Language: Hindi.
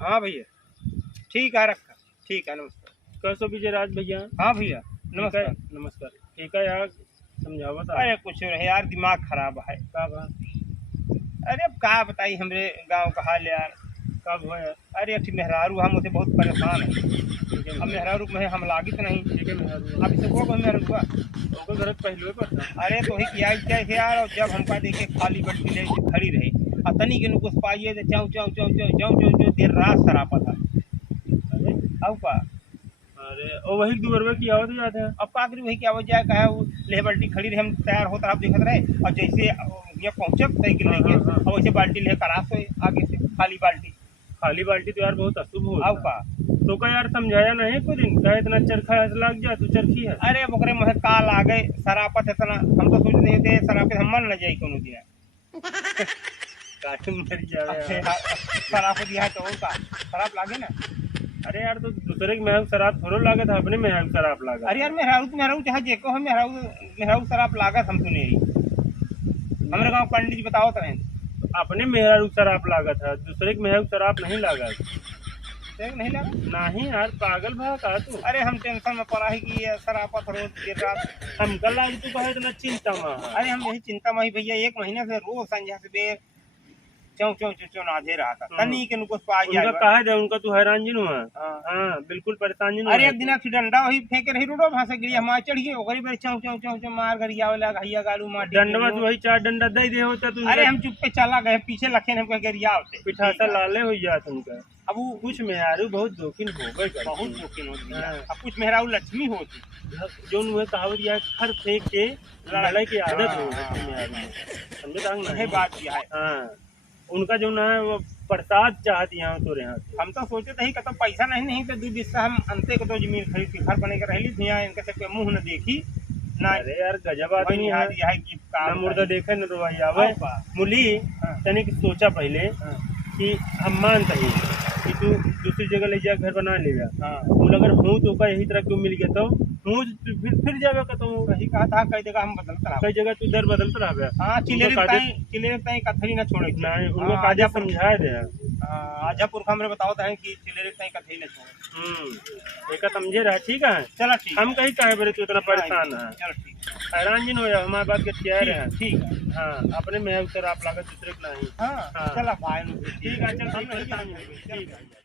हाँ भैया ठीक है, रखा। ठीक है, नमस्कार। कैसो विजय राज भैया? हाँ भैया नमस्कार। नमस्कार। ठीक है यार, समझावा था। अरे कुछ रहे यार, दिमाग खराब है। का बा? अरे अब का बताई हमरे गांव का हाल यार। कब हुआ यार? अरे अठी मेहरारू हम उसे बहुत परेशान है। ठीक है अब मेहरारू में हम लागित नहीं। ठीक है मेहरारू। अब इसे को मेहरारू हुआ। ओकर घर पहलुए पर था। अरे तो ही किया क्या है यार, और जब हमका देखे खाली बल्टी ले के खड़ी रही और तनी के नुकुस पाइए तो चाऊ चाऊ चाऊ चाऊ चाऊ चाऊ चाऊ देर रात सरापा था। अरे अब का अरे ओ वही दुबरवे की आवत जाते हैं। अब का करी वही क्या वजह कहा वो ले बल्टी खड़ी रही, हम तैयार होता आप देखते रहे और जैसे यहाँ पहुँचे साइकिल लेके और वैसे बाल्टी लेकर आ सोए आगे से खाली बाल्टी। खाली बाल्टी तो यार बहुत अशुभ होता अब है। का तो का यार समझाया नहीं कोई दिन का इतना चरखा लग जा तू चरखी है। अरे बकरे मह काल आ गए सरापत इतना, हम तो सोच रहे थे सरापत हम मन न जाए कोनो दिन। काटून मर जावे यार। सरापत यहाँ तो होगा शराब लागे ना। अरे यार तो दूसरे के महल शराब थोड़ो लागत है, अपने महल शराब लागत। अरे यार मेहरारू चाहे जेको है मेहरारू शराब लागत हम सुने हमारे गाँव पंडित जी बताओ तो अपने मेहरारू शराब लागत है, दूसरे के महल शराब नहीं लागत। नहीं लगा। नहीं यार पागल भा का तू। अरे हम टेंशन में पड़ा है कि ये सरापत रोज देर रात। हम कल लाग तू कहे इतना चिंता में है। अरे हम यही चिंता में ही भैया, एक महीने से रोज संध्या से बेर चौ चौ चौ चौ नाधे रहा था तनी के नुकुस पाई उनका कहा दे, उनका तू हैरान जिन हुआ। हाँ। हाँ बिल्कुल परेशान जिन। अरे एक दिन डंडा वही फेंके रही रोडो वहां से गिरी हमारे चढ़ गए ओकरी बेर चौ चौ चौ चौ मार कर आवेला घैया गालू माटी डंडवा तो वही 4 डंडा दे दे होता तू। अरे हम चुप पे चला गए पीछे लखे ने हमको गिरिया होते पिठासा लाले हो जात उनका। अब वो कुछ मेहरारू बहुत जोखिम हो गए बहुत जोखिम होती है। हाँ। अब कुछ मेहरारू लक्ष्मी होती जो उन्हें कहावत या खर फेंक के लड़ाई की आदत हो हाँ, गई मेहरारू में। समझे तांग यही ना बात किया है। हाँ उनका जो ना है वो प्रसाद चाहती यहाँ तो यहाँ से। हम तो सोचे थे कत पैसा नहीं तो 2 दिस से हम अंते को तो जमीन खरीद के घर बने के रहली थी यहाँ इनके सबके मुंह न देखी ना। अरे यार गजब आदमी वही है। दिया है कि ना मुर्दा देखे न तो भाई आवे मुली तनिक सोचा पहले कि हम मानते ही कि तू दूसरी जगह ले जा घर बना लेगा। वो अगर हूँ तो का यही तरह क्यों मिल गया तो हूँ फिर जावे का तो वही कहा था कई जगह हम बदलते रहा। कई जगह तू दर बदलता रहा। हाँ चिलेरे ताई कथरी ना छोड़े नहीं उनको काजा समझा दे। आजापुर का हमरे बताओ था कि चिलेरे ताई कथरी ना छोड़े। एक समझे रहा। ठीक है चलो ठीक हम कहीं कहे बड़े तू इतना परेशान है। चलो ठीक हैरान जिन हो जा हमारे बात के तैयार है। ठीक है। हाँ अपने में सर आप लागत दूसरे को नहीं। हाँ चला भाई ठीक है चल ठीक है।